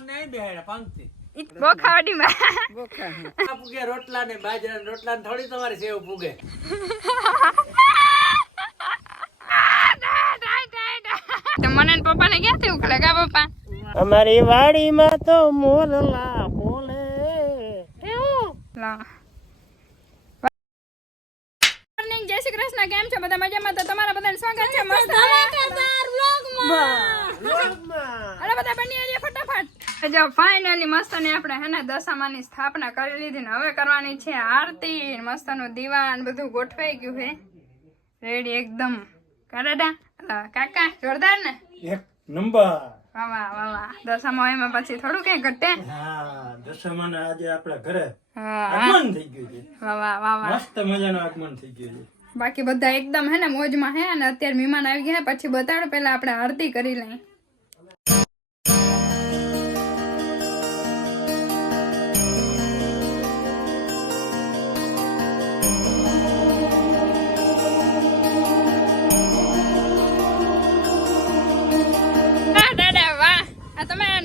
નહીં બેહાડ્યા પાંખથી. બોખાવાડીમાં આ પૂગે રોટલા ને બાજરા ને રોટલા ને થોડી તમારી સેવ પૂગે. મને પપ્પા ને ક્યાંથી ઉકળે કા પપ્પા? અમારી વાડીમાં તો મોરલા બોલે. મોર્નિંગ, જય શ્રી કૃષ્ણ. કેમ છો બધા? મજામાં? તો તમારા બધાને સ્વાગત છે મસ્ત અરે બધા બની આવીએ ફટાફટ. જો ફાઇનલી મસ્ત ને આપણે હે ને દશામાની સ્થાપના કરી લીધી ને હવે કરવાની છે આરતી. મસ્ત નું દીવાન બધું ગોઠવાઈ ગયું છે રેડી એકદમ. કરેડા કાકા જોરદાર ને એક નંબર. વાહ વાહ વાહ. દશામાં એમાં પછી થોડું કઈ ઘટે. હા, દશામાને આજે આપણા ઘરે હા આગમન થઈ ગયું છે. વાહ વાહ વાહ વાહ. મસ્ત મજાનું આગમન થઈ ગયું છે. બાકી બધા એકદમ હે ને મોજમાં હે અને અત્યારે મહેમાન આવી ગયા પછી બતાડો પેલા આપણે આરતી કરી લઈએ.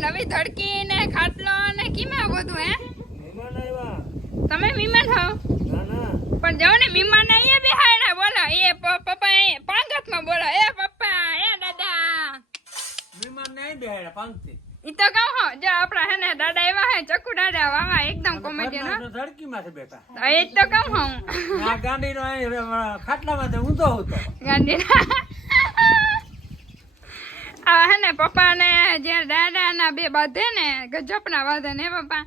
નવી ધડકી ને ખાટલો ને કીમાં બધું હે મહેમાન આવ્યા. તમે મહેમાન હો ના ના પણ જાવ ને મહેમાન અહીંયા બેહાડ્યા બોલો એ પપ્પા એ પાંગતમાં બોલો એ પપ્પા એ દાદા મહેમાન નહીં બેહાડ્યા પાંખથી. ઈ તો કહું હો જો આપડા હે ને દાદા એવા હે ચક્કુ દાદા વાવા એકદમ કોમેડિયન હો ધડકીમાં છે બેટા. એ જ તો કહું હું આ ગાંડીનો ખાટલામાં તો ઊંધો હતો. ગાંધી આ હે ને પપ્પા ને જયારે દાદા ના બે બાંધે ને ગજબ ના બાંધે ને પપ્પા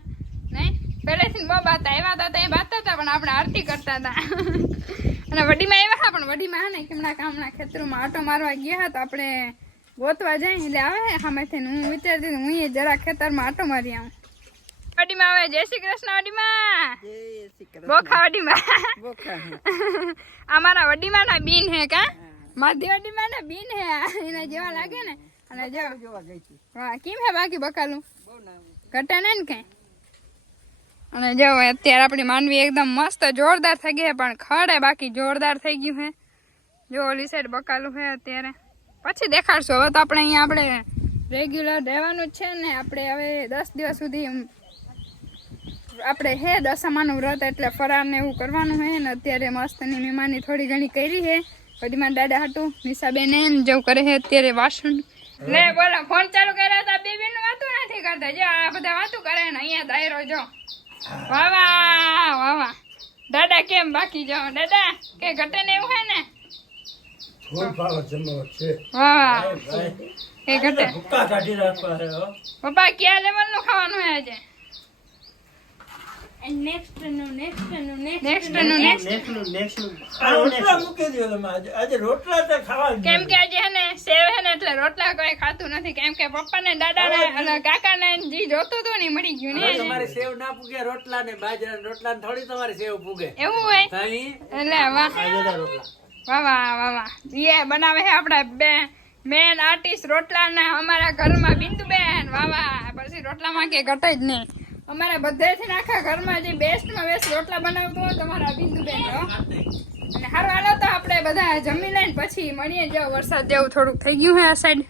નહીં પહેલેથી બહુ બાતા એવા હતા એ બાતા હતા પણ આપણે આરતી કરતા હતા અને વડીમાં એવા હતા પણ વડીમાં હે ને કેમના કામના ખેતરોમાં આટો મારવા ગયા હતા આપણે ગોતવા જાય એટલે આવે સામેથી હું વિચારતી હું જરા ખેતરમાં આટો મારી આવું. વડીમાં આવે જય શ્રી કૃષ્ણ. વડીમાં બોખા વડીમાં અમારા વડીમાં ના બીન હે કા માધી વડીમાં ના બીન હે એના જેવા લાગે ને. અને જો વાહ કેમ હે બાકી બકાલું ઘટે ને કઈ. અને જો અત્યારે આપણી માનવી એકદમ મસ્ત જોરદાર થઈ ગઈ પણ ખડે બાકી જોરદાર થઈ ગયું હે. જો ઓલી સાઈડ બકાલું હે અત્યારે પછી દેખાડશું. હવે તો આપણે અહીંયા આપણે રેગ્યુલર રહેવાનું જ છે ને આપણે હવે 10 દિવસ સુધી આપણે હે દશામાનું વ્રત એટલે ફરાર ને એવું કરવાનું હે ને અત્યારે મસ્તની મહેમાની થોડી ઘણી કરી હે બધી દાદા હાટું નિશાબેન જેવું કરે છે અત્યારે વાસણ લે બોલો ફોન ચાલુ કર્યા હતા બે બેન વાતું નથી કરતા જો આ બધા વાતું કરે ને અહીંયા દાયરો જો વાહ વાહ વાહ વાહ. દાદા કેમ બાકી જો દાદા કે ઘટે ને એવું હે ને વાહ એ ઘટે ભૂકા કાઢી રાખવા છે હો. પપ્પા કયા લેવલ નું ખાવાનું હે આજે? કેમ કે આજે હે ને સેવ હે ને એટલે રોટલા કોઈ ખાતું નથી કેમ કે પપ્પા ને દાદા ને અને કાકા ને જી જોતું હતું ને મળી ગયું ને. તમારી સેવ ના પૂગે રોટલા ને બાજરા ને રોટલા ને થોડી તમારી સેવ પૂગે એવું હોય એટલે વાહ વાહ વાહ વાહ વાહ. એ બનાવે છે આપડા બે મેન આર્ટિસ્ટ રોટલા ને અમારા ઘરમાં બિંદુબેન વાહ વાહ. પછી રોટલામાં કે ઘટે જ નહીં અમારા બધેથી આખા ઘરમાં જે બેસ્ટમાં બેસ્ટ રોટલા બનાવતો હોય તમારા બિંદુબેન હો. અને હારું હાલો તો આપણે બધા જમી લઈને પછી મળીએ. જો વરસાદ જેવું થોડુંક થઈ ગયું હે આ સાઈડ.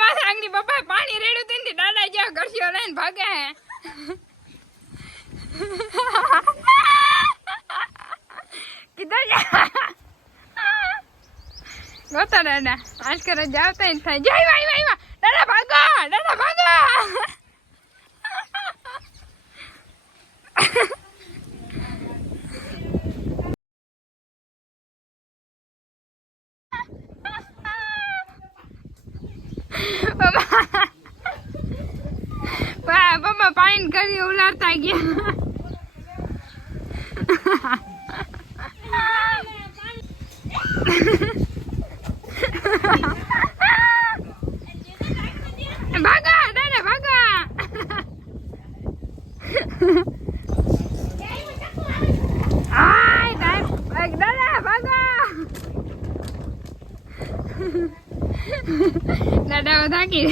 માથે આંગળી પપ્પા પાણી રેડ્યું હતું ને દાદા જેવો ગરસીઓ લઈને ભાગે હે. કીધા જા ગોતા દાદા આજ કરે જાવતા જ થાય. જય વાઈ વાઈ વાહ દાદા ભાગો દાદા ભાગો. પપ્પા પાણી કરી ઉલાડતા ગયા. ભાગા દાદા ભાગા. દાદા ભાગા. દાદા થાકી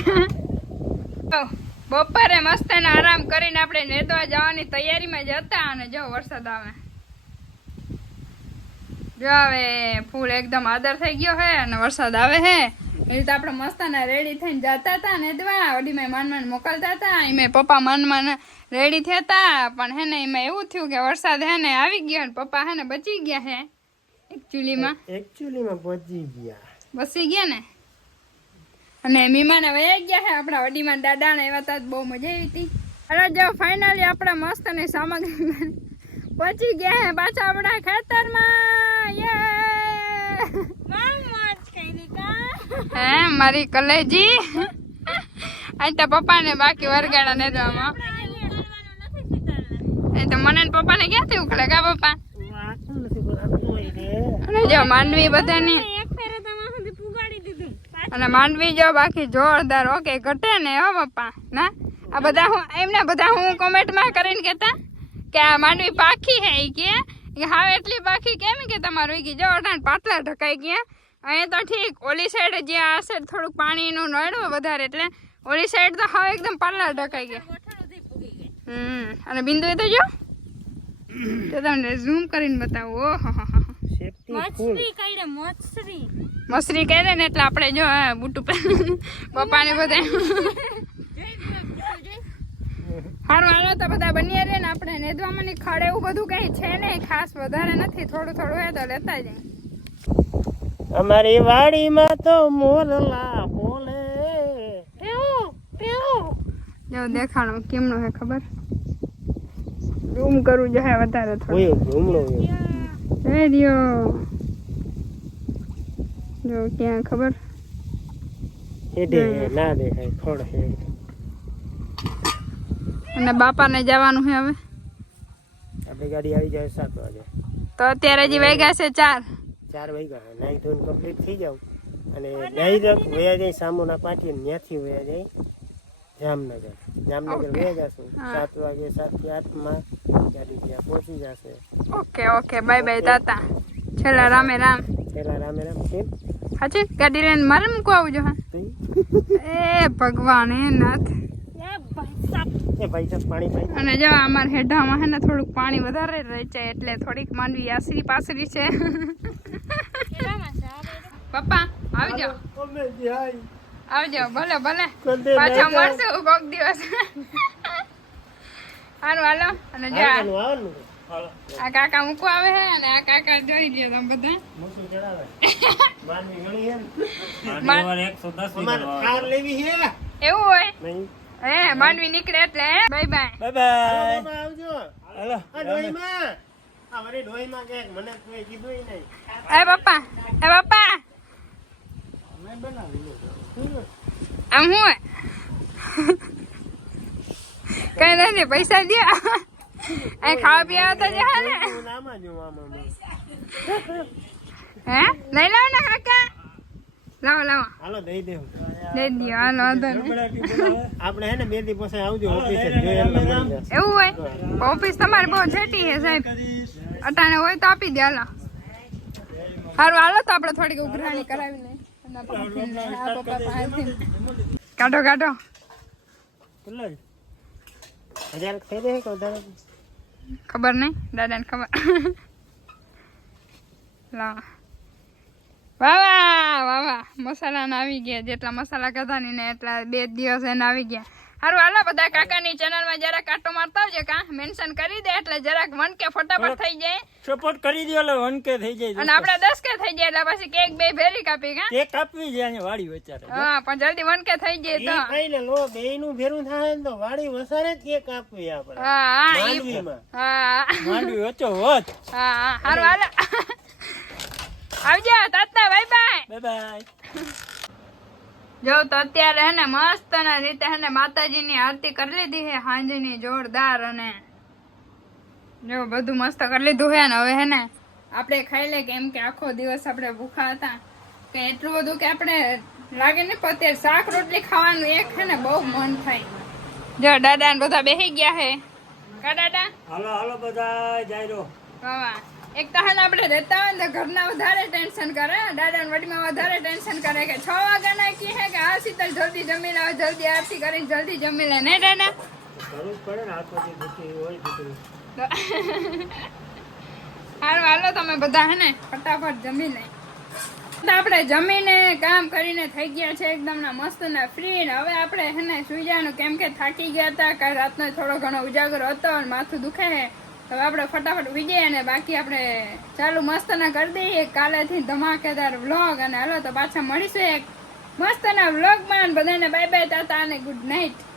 બપોરે મસ્ત આરામ કરીને આપણે નેતવા જવાની તૈયારીમાં જતા અને જો વરસાદ આવે જો હવે ફૂલ એકદમ આદર થઈ ગયો હે અને વરસાદ આવે હે એ રીતે આપણે મસ્તના રેડી થઈને જતા હતા ને દવા વડીમાં માન મોકલતા હતા એમાં પપ્પા માન રેડી થયા પણ હે ને એમાં એવું થયું કે વરસાદ હે ને આવી ગયો ને પપ્પા હે ને બચી ગયા હે એકચ્યુઅલીમાં પહોંચી ગયા બસી ગયા ને અને મીમાને વહી ગયા હે આપણા વડીમાં દાદા ને એવા બહુ મજા આવી હતી. અરે જો ફાઇનલી આપણે મસ્ત ની સામગ્રી પહોંચી ગયા હે પાછા આપણા ખેતરમાં. હે મારી કલેજી આ તો પપ્પા ને બાકી વરગાડા ને જવામાં એ તો મને પપ્પા ને ક્યાંથી ઉખડે કા પપ્પા. અને જો માંડવી બધાની અને માંડવી જો બાકી જોરદાર ઓકે ઘટે ને હો પપ્પા ના આ બધા હું એમને બધા હું કોમેન્ટમાં કરીને કહેતા કે આ માંડવી પાખી હે કે હા એટલી પાખી કેમ કે તમારું કે જો પાટલા ઢકાઈ ગયા અહીંયા તો ઠીક ઓલી સાઈડ જે આ સાઈડ થોડુંક પાણીનું નડ્યું વધારે એટલે ઓલી સાઈડ તો હવે એકદમ પાટલા ઢકાઈ ગયા. અને બિંદુ તો જો તો તમને ઝૂમ કરીને બતાવું. ઓહો મસરી કહે ને એટલે આપણે જો બુટુ પપ્પા ને બધા સારું હાલો તો બધા બની રહે ને આપણે નેદવામાં ની ખડ એવું બધું કઈ છે નહીં ખાસ વધારે નથી થોડું થોડું હે તો લેતા જાય. અમારી વાડીમાં તો મોરલા બોલે જો દેખાણો કેમનો હે ખબર ઝૂમ કરું જો હે વધારે થોડું રેડિયો જો ક્યાં ખબર ના દેખાય ખોડ હે. અને બાપાને જવાનું છે હવે આપણી ગાડી આવી જાય 7 વાગે તો અત્યારે હજી વાગ્યા છે 4 વાગ્યા નાઈ ધોઈને કમ્પ્લીટ થઈ જાવ અને ડાયરેક્ટ વયા જાય સામુના પાટીએ ત્યાંથી વયા જાય જામનગર વયા જશું 7 વાગે 7 થી 8 માં ગાડી ત્યાં પહોંચી જશે. ઓકે બાય બાય તાતા છેલ્લા રામે રામ કેમ સાચી ગાડી લઈને મારે મૂકવા આવજો હા એ ભગવાન એ નાથ અને જો અમાર હેઠામાં હે ને થોડુંક પાણી વધારે રહે છે એટલે થોડીક માંડવી આસરી પાસરી છે. પપ્પા આવજો ભલે પાછા મળશું કોક દિવસ. સારું હાલો અને જો આ કાકા મૂકવા આવે હે અને આ કાકા જોઈ લ્યો તમે બધા એવું હોય હે માંડવી નીકળે એટલે બાય બાય આવજો. હાલો આ વરી ડોઈમાં કે મને કોઈ કીધું નહીં. એ પપ્પા આમ હું કઈ નથી પૈસા દે આ ખાવા પીવા તો જા ને હે લઈ લાવ ને કાકા લાવો હાલો દઈ દેવું દઈ દો હાલો વાંધો નહીં. આપણે હે ને 2 દી પછી આવજો ઓફિસે જોઈ એવું હોય ઓફિસ તમારી બહુ છેટી છે સાહેબ અટાણે હોય તો આપી દે હાલો. સારું હાલો તો આપણે થોડીક ઉઘરાણી કરાવી લઈએ કાઢો 1000 થઈ દે કે વધારે ખબર નહીં દાદાને ખબર. લાવ વાહ મસાલા ને આવી ગયા જેટલા મસાલા કધાની ને એટલા 2 દિવસ એને આવી ગયા. સારું હાલો બધા કાકાની ચેનલમાં જરાક કાંટો મારતા આવજો કા મેન્શન કરી દે એટલે જરાક 1K ફટાફટ થઈ જાય સપોર્ટ કરી દો એટલે 1K થઈ જાય અને આપણે 10K થઈ જાય એટલે પછી કેક 2 ભેરી કાપી કા કેક કાપવી છે અહીંયા વાડી વચારે. હા પણ જલ્દી 1K થઈ જાય તો ખાઈને લો બેયનું ભેરું થાય ને તો વાડી વસારે જ કેક આપવી આપણે. હા માંડવી વચ્ચો હોત. હા સારું હાલો આવજો તાતા બાય જો તો અત્યારે હે ને મસ્ત ના રીતે હે ને માતાજીની આરતી કરી લીધી છે હાંજની જોરદાર અને જો બધું મસ્ત કરી લીધું છે ને હવે હે ને આપણે ખાઈ લે કેમ કે આખો દિવસ આપણે ભૂખા હતા કે એટલું બધું કે આપણે લાગે ને પતે શાક રોટલી ખાવાનું એક છે ને બહુ મન થાય. જો દાદા ને બધા બેસી ગયા છે કા દાદા હાલો બધા જાય રો વાહ એક તો હે આપણે રહેતા હોય ને ઘરના વધારે ટેન્શન કરે દાદા વડીમાં વધારે ટેન્શન કરે કે 6 વાગ્યાના કી હે કે આ શીતલ જલ્દી જમી લે જલ્દી આરતી કરીને જલ્દી જમી લે ને દાદા કરવું પડે ને આખો દી હોય દીકરી. હાલો તમે બધા હે ને ફટાફટ જમી લે તો આપણે જમીને કામ કરીને થઈ ગયા છે એકદમ ના મસ્ત ના ફ્રી ને હવે આપણે હે ને સુઈ જવાનું કેમ કે થાકી ગયા હતા કાલ રાતનો થોડો ઘણો ઉજાગર હતો અને માથું દુખે છે હવે આપણે ફટાફટ ઉઈ જઈએ અને બાકી આપણે ચાલુ મસ્ત ના કરી દઈએ કાલેથી ધમાકેદાર વ્લોગ અને હાલો તો પાછા મળીશું એક મસ્ત ના વ્લોગમાં બધાને બાય બાય તાતા અને ગુડ નાઇટ.